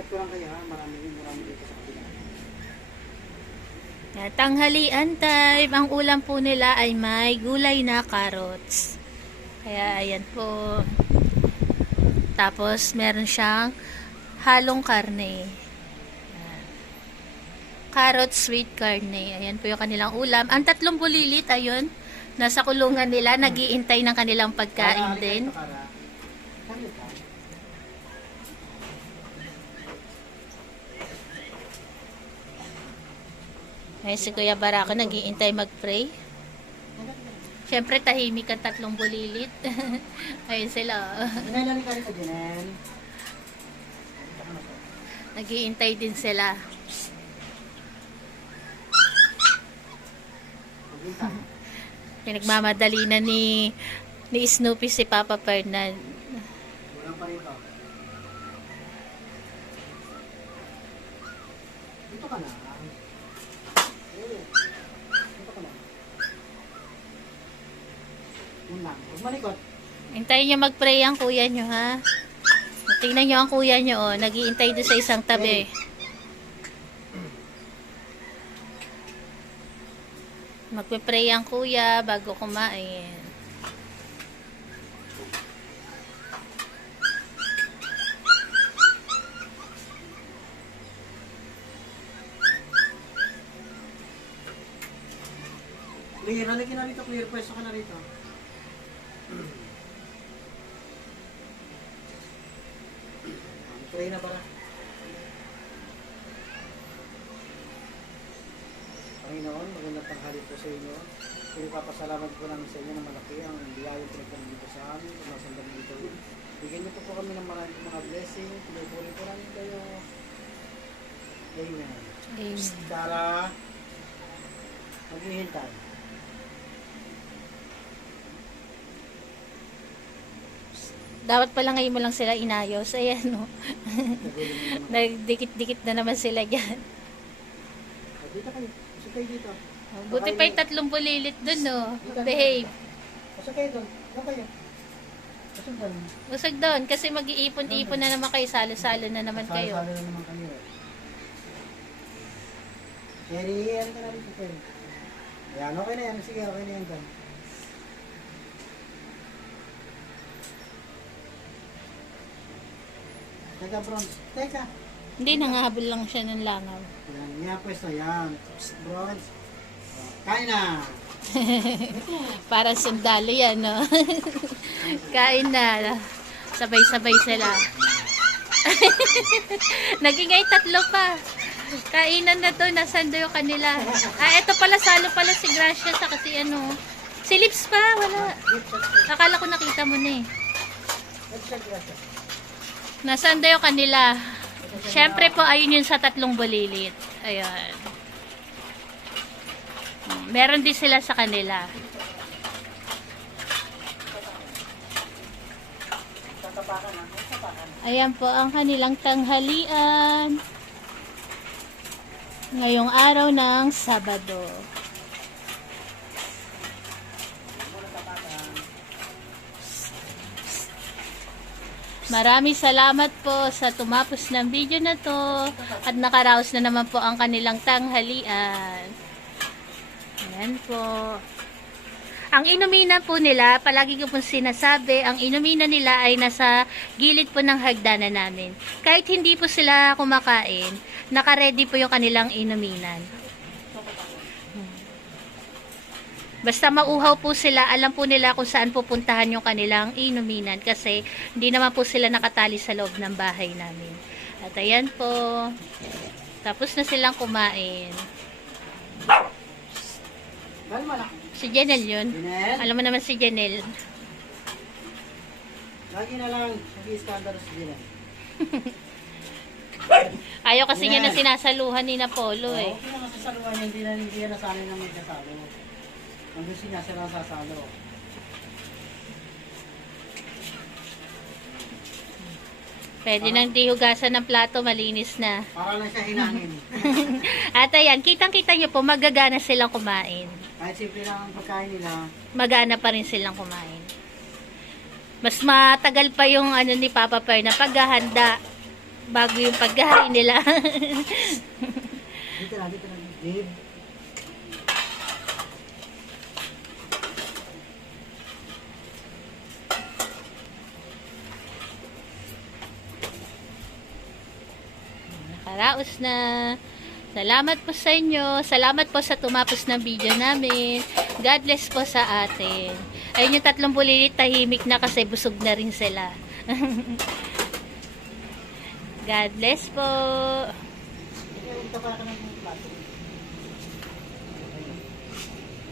Lipat ko lang kaya, marami dito sa kabila. Tanghalian time. Ang ulam po nila ay may gulay na carrots. Kaya ayan po. Tapos meron siyang halong karne. Ayan. Carrots sweet karne. Ayan po yung kanilang ulam. Ang 3 bulilit, ayun. Nasa kulungan nila. Nag-iintay ng kanilang pagkain din. Ay, si Kuya Barako nag-iintay mag-pray. Siyempre, tahimik ang 3 bulilit. Ayun sila. Nalali ka rin ka, Janel. Nag-iintay din sila. Pinagmamadali na ni Snoopy si Papa Fernand. Walang pa rito. Dito ka na. Dito ka na. Yun lang. Huwag malikot. Hintayin nyo mag-pray ang kuya nyo, ha? Tingnan nyo ang kuya nyo, oh. Nag-iintay doon sa isang tabi. Magpe-pray ang kuya bago kumain. Clear, halika na rito, clear. Pwesto ka na rito. Pray na para. Panginoon, magandang tanghali po sa inyo. Pinagpapasalamat ko lang sa inyo na malaki ang biyayang pinagkaroon dito sa amin. Kung nasa dami dito. Bigyan niyo po kami ng maraming mga blessing. Pinupuri po namin kayo. Amen. Amen. Para maghihintay. Dapat pala ngayon mo lang sila inayos. Ayan, no? Nagdikit-dikit na naman sila dyan. Dito kayo. Pasok kayo dito. Buti pa yung 3 bulilit dun, no? Behave. Pasok kayo doon. Doon kayo. Pasok doon. Usag doon, kasi mag-iipon-ipon na naman kayo. Salo-salo na naman kayo. Salo na naman kayo. Kerry, ano ka na rito, Kerry? Ayan, okay na yan. Sige, okay na yan doon. Teka, bronze. Teka. Hindi, nangahabol lang siya ng langaw. Yan, yan pwesto. Yan. Bronze. Kain na. Para sundalo yan, no? Kain na. Sabay-sabay sila. Nagingay 3 pa. Kainan na to. Nasaan daw yung kanila? Eto pala. Salo pala si Gracia sa kasi ano. Si Lips pa. Wala. Akala ko nakita mo na eh. Nasaan daw yung kanila? Siyempre po, ayun yun sa 3 bulilit. Ayan. Meron din sila sa kanila. Ayan po ang kanilang tanghalian. Ngayong araw ng Sabado. Maraming salamat po sa tumapos ng video na to at nakaraos na naman po ang kanilang tanghalian. Ayan po. Ang inuminan po nila, palagi ko po sinasabi, ang inuminan nila ay nasa gilid po ng hagdanan namin. Kahit hindi po sila kumakain, naka-ready po yung kanilang inuminan. Basta mauhaw po sila, alam po nila kung saan pupuntahan yung kanilang inuminan kasi hindi naman po sila nakatali sa loob ng bahay namin. At ayan po, tapos na silang kumain. Si Janelle yun. Janelle? Alam mo naman si Janelle. Lagi na lang. Nag-i-scandal si Janelle. Ayaw kasi niya na sinasaluhan ni Napolo eh. Okay naman sa saluhan niya. Hindi yan nasanay ng may kasalo. Ang gusto niya sila sasalo. Pwede nang dihugasan ng plato, malinis na. Para lang siya hinangin. At ayan, kitang-kita nyo po, magagana silang kumain. Kahit simple lang ang pagkain nila. Magana pa rin silang kumain. Mas matagal pa yung ano ni Papa Per na paghahanda. bago yung pagkain nila. Dito na, Dib. Nakaraos na. Salamat po sa inyo. Salamat po sa tumapos ng video namin. God bless po sa atin. Ayun yung tatlong bulilit, tahimik na kasi busog na rin sila. God bless po. Ito para ka ng